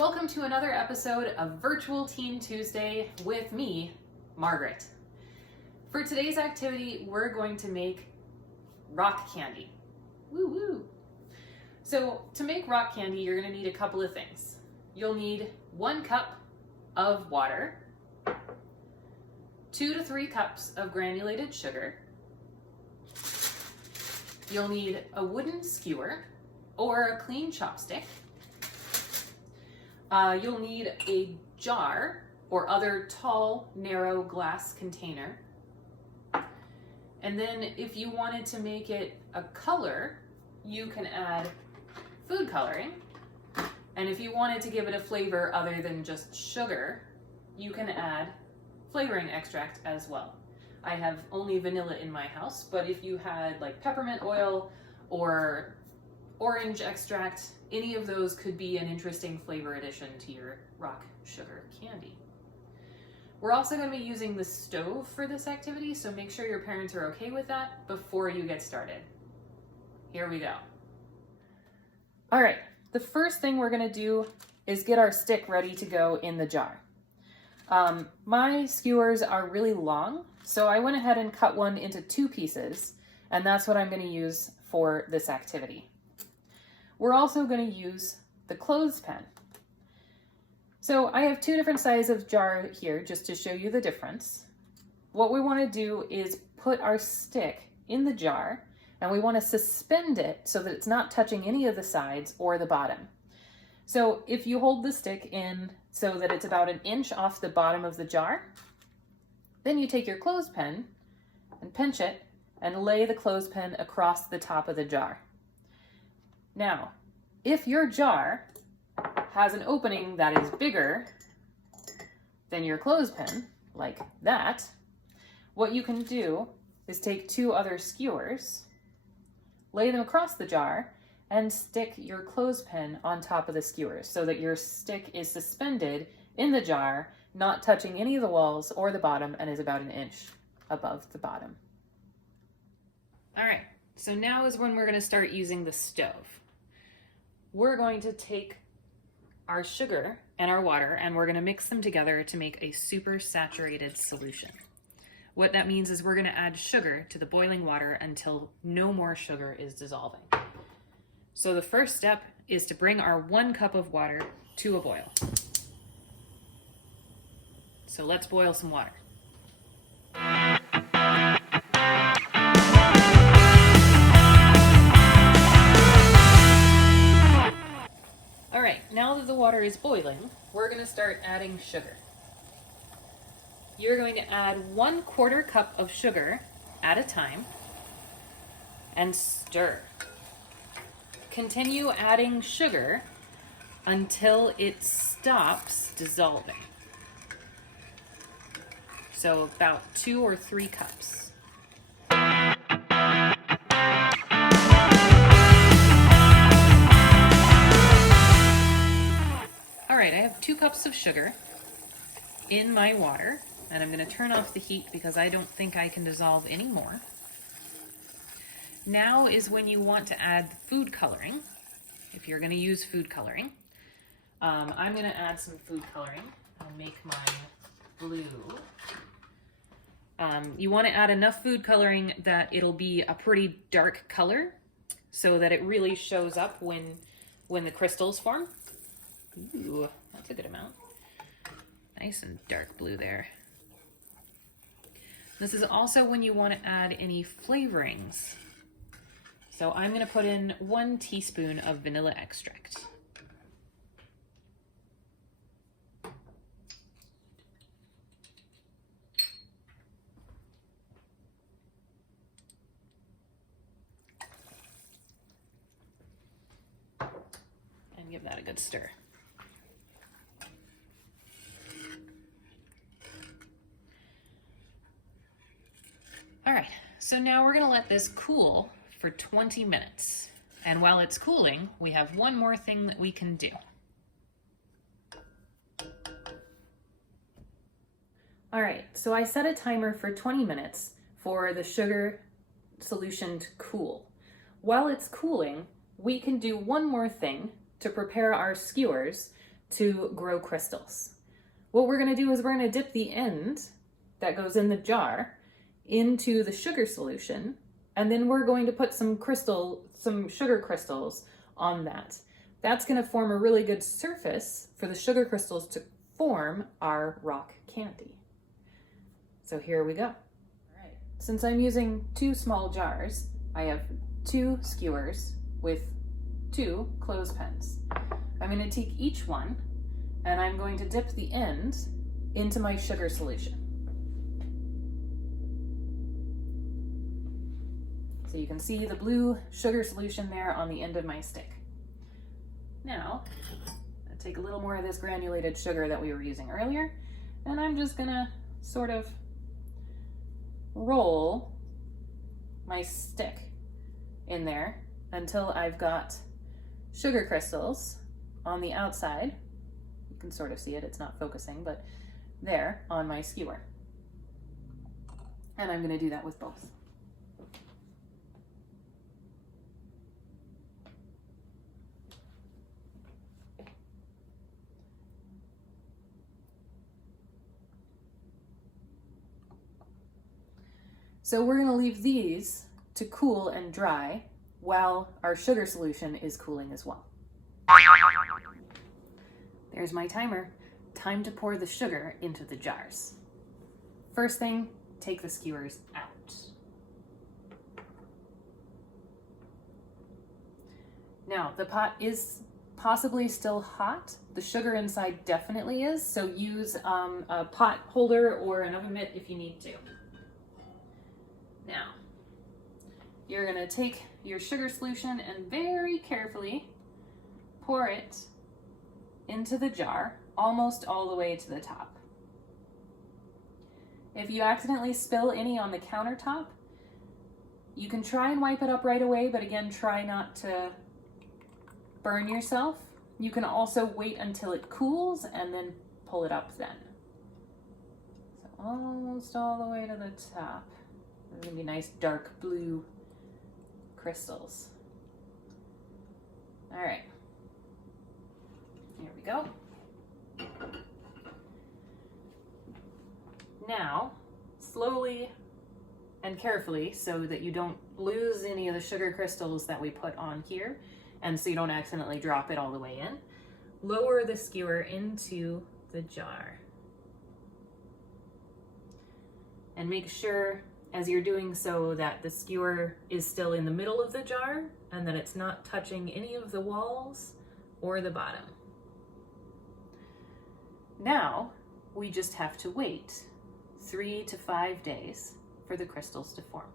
Welcome to another episode of Virtual Teen Tuesday with me, Margaret. For today's activity, we're going to make rock candy. Woo woo! So to make rock candy, you're going to need a couple of things. You'll need 1 cup of water, 2 to 3 cups of granulated sugar. You'll need a wooden skewer or a clean chopstick. You'll need a jar or other tall, narrow glass container. And then if you wanted to make it a color, you can add food coloring. And if you wanted to give it a flavor other than just sugar, you can add flavoring extract as well. I have only vanilla in my house, but if you had like peppermint oil or orange extract, any of those could be an interesting flavor addition to your rock sugar candy. We're also going to be using the stove for this activity, so make sure your parents are okay with that before you get started. Here we go. All right, the first thing we're going to do is get our stick ready to go in the jar. My skewers are really long, so I went ahead and cut one into 2 pieces, and that's what I'm going to use for this activity. We're also going to use the clothespin. So I have 2 different sizes of jar here just to show you the difference. What we want to do is put our stick in the jar, and we want to suspend it so that it's not touching any of the sides or the bottom. So if you hold the stick in so that it's about 1 inch off the bottom of the jar, then you take your clothespin and pinch it and lay the clothespin across the top of the jar. Now, if your jar has an opening that is bigger than your clothespin, like that, what you can do is take 2 other skewers, lay them across the jar, and stick your clothespin on top of the skewers so that your stick is suspended in the jar, not touching any of the walls or the bottom, and is about 1 inch above the bottom. All right, so now is when we're going to start using the stove. We're going to take our sugar and our water, and we're going to mix them together to make a super saturated solution. What that means is we're going to add sugar to the boiling water until no more sugar is dissolving. So the first step is to bring our 1 cup of water to a boil. So let's boil some water. All right, now that the water is boiling, we're going to start adding sugar. You're going to add 1/4 cup of sugar at a time and stir. Continue adding sugar until it stops dissolving. So about 2 or 3 cups. All right, I have 2 cups of sugar in my water, and I'm going to turn off the heat because I don't think I can dissolve any more. Now is when you want to add food coloring, if you're going to use food coloring. I'm going to add some food coloring. I'll make mine blue. You want to add enough food coloring that it'll be a pretty dark color so that it really shows up when the crystals form. Ooh, that's a good amount. Nice and dark blue there. This is also when you want to add any flavorings. So I'm going to put in 1 teaspoon of vanilla extract. And give that a good stir. All right, so now we're going to let this cool for 20 minutes. And while it's cooling, we have one more thing that we can do. All right, so I set a timer for 20 minutes for the sugar solution to cool. While it's cooling, we can do one more thing to prepare our skewers to grow crystals. What we're going to do is we're going to dip the end that goes in the jar into the sugar solution, and then we're going to put some sugar crystals on that. That's going to form a really good surface for the sugar crystals to form our rock candy. So here we go. All right. Since I'm using 2 small jars, I have 2 skewers with 2 clothespins. I'm going to take each one and I'm going to dip the end into my sugar solution. So you can see the blue sugar solution there on the end of my stick. Now, I'll take a little more of this granulated sugar that we were using earlier, and I'm just gonna sort of roll my stick in there until I've got sugar crystals on the outside. You can sort of see it, it's not focusing, but there on my skewer. And I'm gonna do that with both. So we're gonna leave these to cool and dry while our sugar solution is cooling as well. There's my timer. Time to pour the sugar into the jars. First thing, take the skewers out. Now, the pot is possibly still hot. The sugar inside definitely is, so use a pot holder or an oven mitt if you need to. Now, you're gonna take your sugar solution and very carefully pour it into the jar, almost all the way to the top. If you accidentally spill any on the countertop, you can try and wipe it up right away, but again, try not to burn yourself. You can also wait until it cools and then pull it up then. So almost all the way to the top. They're gonna be nice dark blue crystals. All right, here we go. Now, slowly and carefully, so that you don't lose any of the sugar crystals that we put on here, and so you don't accidentally drop it all the way in, lower the skewer into the jar. And make sure as you're doing so that the skewer is still in the middle of the jar and that it's not touching any of the walls or the bottom. Now, we just have to wait 3 to 5 days for the crystals to form.